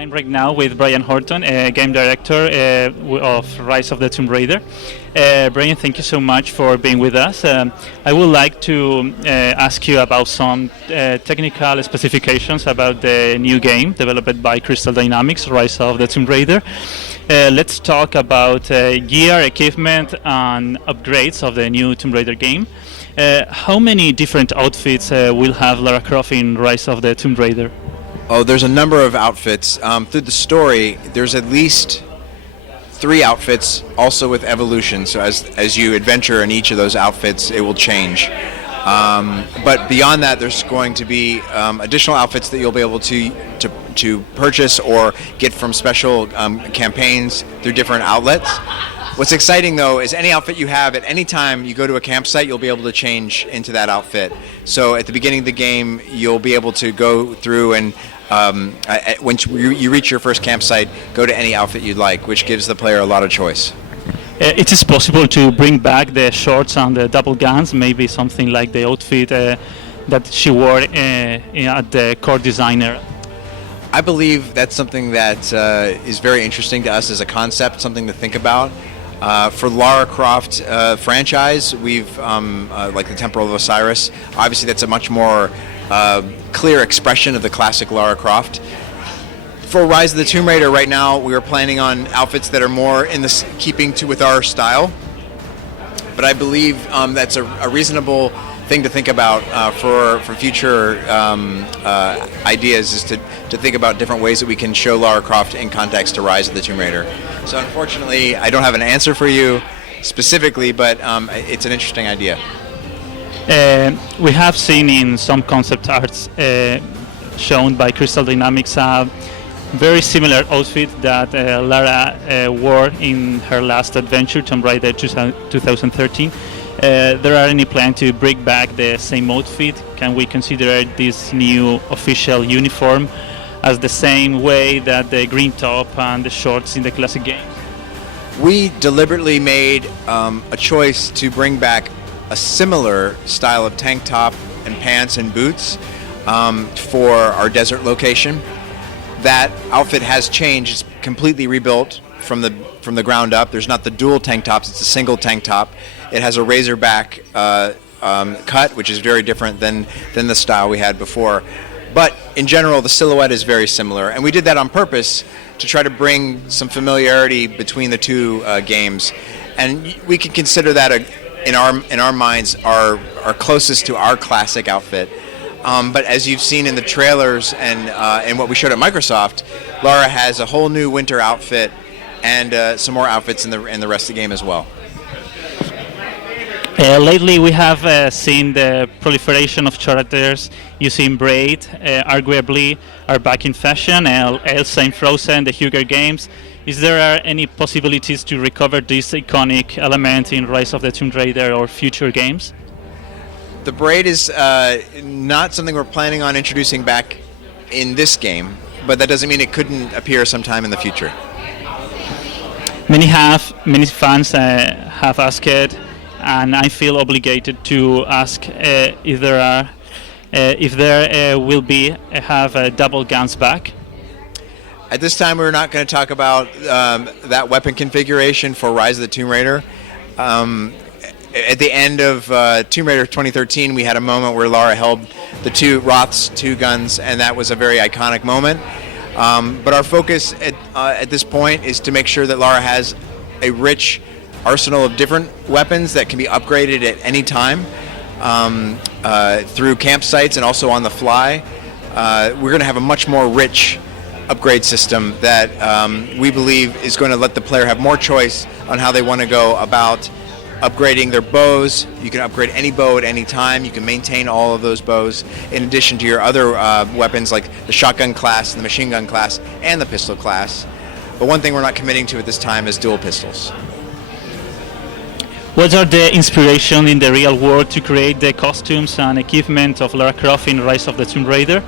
I'm right now with Brian Horton, game director of Rise of the Tomb Raider. Brian, thank you so much for being with us. I would like to ask you about some technical specifications about the new game developed by Crystal Dynamics, Rise of the Tomb Raider. Let's talk about gear, equipment, and upgrades of the new Tomb Raider game. How many different outfits will have Lara Croft in Rise of the Tomb Raider? Oh, there's a number of outfits. Through the story, there's at least 3 outfits, also with evolution. So as you adventure in each of those outfits, it will change. But beyond that, there's going to be additional outfits that you'll be able to purchase or get from special campaigns through different outlets. What's exciting, though, is any outfit you have at any time you go to a campsite, you'll be able to change into that outfit. So at the beginning of the game, you'll be able to go through and once you reach your first campsite, go to any outfit you'd like, which gives the player a lot of choice. It is possible to bring back the shorts and the double guns, maybe something like the outfit that she wore at the core designer. I believe that's something that is very interesting to us as a concept, something to think about. For Lara Croft franchise, we've like the Temple of Osiris. Obviously, that's a much more clear expression of the classic Lara Croft. For Rise of the Tomb Raider, right now we are planning on outfits that are more in the keeping with our style. But I believe that's a reasonable thing to think about for future ideas, is to think about different ways that we can show Lara Croft in context to Rise of the Tomb Raider. So unfortunately, I don't have an answer for you specifically, but it's an interesting idea. We have seen in some concept arts shown by Crystal Dynamics a very similar outfit that Lara wore in her last adventure, Tomb Raider 2013. There are any plan to bring back the same outfit? Can we consider this new official uniform as the same way that the green top and the shorts in the classic game? We deliberately made a choice to bring back a similar style of tank top and pants and boots for our desert location. That outfit has changed. It's completely rebuilt from the ground up. There's not the dual tank tops. It's a single tank top. It has a razorback cut, which is very different than the style we had before. But in general, the silhouette is very similar, and we did that on purpose to try to bring some familiarity between the two games. And we can consider that in our minds our closest to our classic outfit. But as you've seen in the trailers and what we showed at Microsoft, Lara has a whole new winter outfit and some more outfits in the rest of the game as well. Lately, we have seen the proliferation of characters using braid. Arguably, are back in fashion. Elsa in Frozen, the Hunger Games. Is there any possibilities to recover this iconic element in Rise of the Tomb Raider or future games? The braid is not something we're planning on introducing back in this game, but that doesn't mean it couldn't appear sometime in the future. Many fans have asked, and I feel obligated to ask if there will be double guns back. At this time, we're not going to talk about that weapon configuration for Rise of the Tomb Raider. At the end of Tomb Raider 2013, we had a moment where Lara held Roth's two guns, and that was a very iconic moment. But our focus at this point is to make sure that Lara has a rich arsenal of different weapons that can be upgraded at any time through campsites and also on the fly. We're going to have a much more rich upgrade system that we believe is going to let the player have more choice on how they want to go about upgrading their bows. You can upgrade any bow at any time. You can maintain all of those bows in addition to your other weapons like the shotgun class, the machine gun class, and the pistol class. But one thing we're not committing to at this time is dual pistols. What are the inspiration in the real world to create the costumes and equipment of Lara Croft in Rise of the Tomb Raider?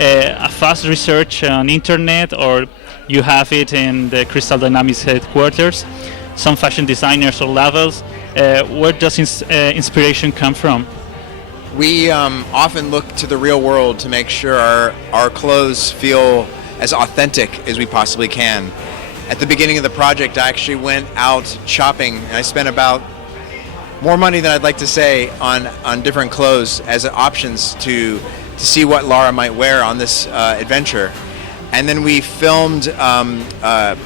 A fast research on internet, or you have it in the Crystal Dynamics headquarters? Some fashion designers or labels? Where does inspiration come from? We often look to the real world to make sure our clothes feel as authentic as we possibly can. At the beginning of the project, I actually went out shopping, and I spent about more money than I'd like to say on different clothes as options to see what Lara might wear on this adventure. And then we filmed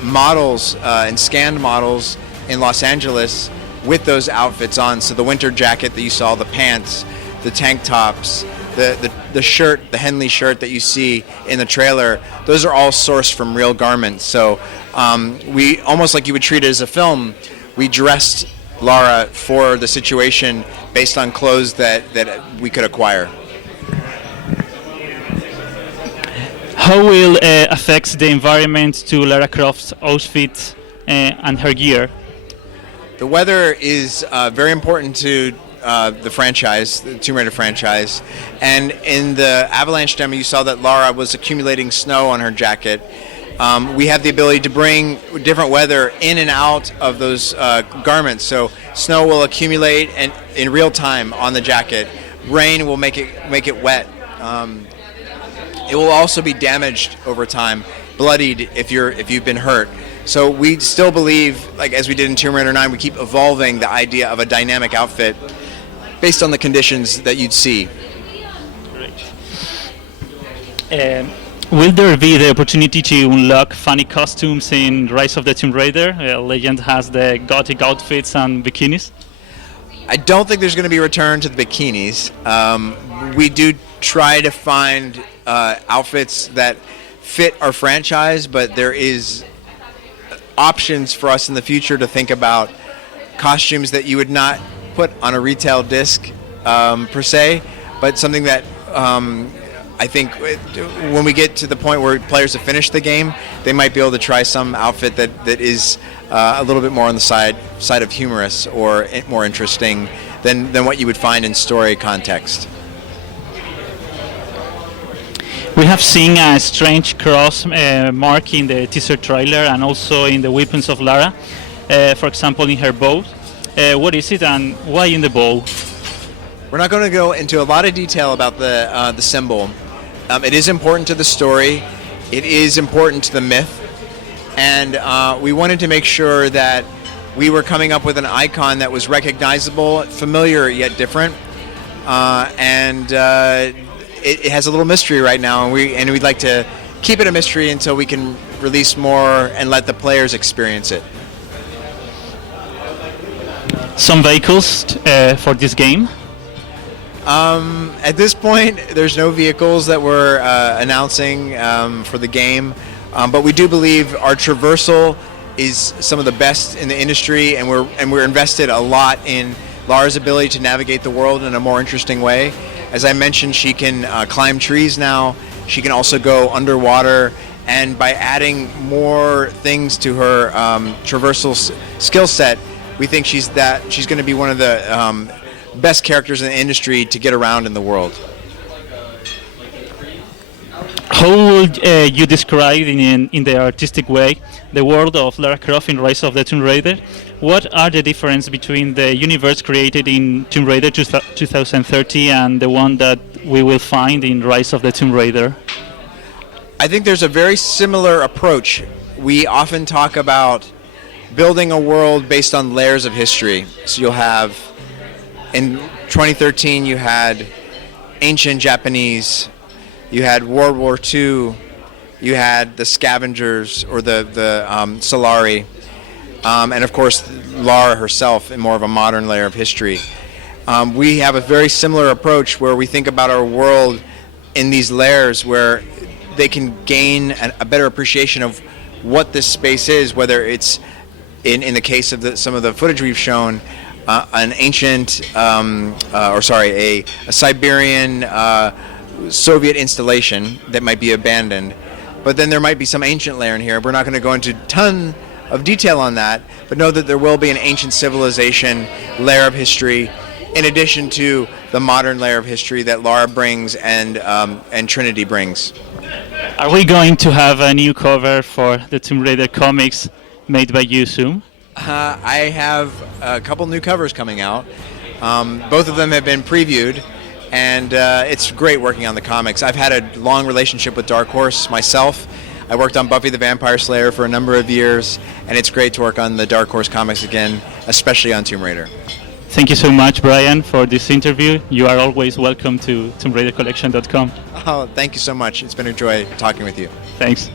models and scanned models in Los Angeles with those outfits on. So the winter jacket that you saw, the pants, the tank tops, the shirt, the Henley shirt that you see in the trailer, those are all sourced from real garments. So we, almost like you would treat it as a film, we dressed Lara for the situation based on clothes that we could acquire. How will affect the environment to Lara Croft's outfit and her gear? The weather is very important to the franchise, the Tomb Raider franchise. And in the avalanche demo, you saw that Lara was accumulating snow on her jacket. We have the ability to bring different weather in and out of those garments. So snow will accumulate and in real time on the jacket. Rain will make it wet. It will also be damaged over time, bloodied if you've been hurt. So we still believe, like as we did in Tomb Raider 9, we keep evolving the idea of a dynamic outfit based on the conditions that you'd see. Great. Will there be the opportunity to unlock funny costumes in Rise of the Tomb Raider? Legend has the gothic outfits and bikinis. I don't think there's going to be a return to the bikinis. We do try to find outfits that fit our franchise, but there is options for us in the future to think about costumes that you would not put on a retail disc per se, but something that I think when we get to the point where players have finished the game, they might be able to try some outfit that is a little bit more on the side of humorous or more interesting than what you would find in story context. We have seen a strange cross mark in the teaser trailer and also in the weapons of Lara. For example, in her bow. What is it and why in the bow? We're not going to go into a lot of detail about the symbol. It is important to the story. It is important to the myth. And we wanted to make sure that we were coming up with an icon that was recognizable, familiar yet different. It has a little mystery right now, and we'd like to keep it a mystery until we can release more and let the players experience it. Some vehicles for this game? At this point, there's no vehicles that we're announcing for the game, but we do believe our traversal is some of the best in the industry, and we're invested a lot in Lara's ability to navigate the world in a more interesting way. As I mentioned, she can climb trees now. She can also go underwater, and by adding more things to her traversal skill set, we think she's going to be one of the best characters in the industry to get around in the world. How would you describe in the artistic way the world of Lara Croft in Rise of the Tomb Raider? What are the differences between the universe created in Tomb Raider 2030 and the one that we will find in Rise of the Tomb Raider? I think there's a very similar approach. We often talk about building a world based on layers of history. So you'll have, in 2013, you had ancient Japanese, you had World War II, you had the Scavengers or the Solari, and of course Lara herself in more of a modern layer of history. We have a very similar approach where we think about our world in these layers where they can gain a better appreciation of what this space is, whether it's in the case of some of the footage we've shown, an ancient, a Siberian Soviet installation that might be abandoned. But then there might be some ancient layer in here. We're not going to go into a ton of detail on that, but know that there will be an ancient civilization layer of history in addition to the modern layer of history that Lara brings and Trinity brings. Are we going to have a new cover for the Tomb Raider comics made by you soon? I have a couple new covers coming out. Both of them have been previewed, and it's great working on the comics. I've had a long relationship with Dark Horse myself. I worked on Buffy the Vampire Slayer for a number of years, and it's great to work on the Dark Horse comics again, especially on Tomb Raider. Thank you so much, Brian, for this interview. You are always welcome to TombRaiderCollection.com. Oh, thank you so much. It's been a joy talking with you. Thanks.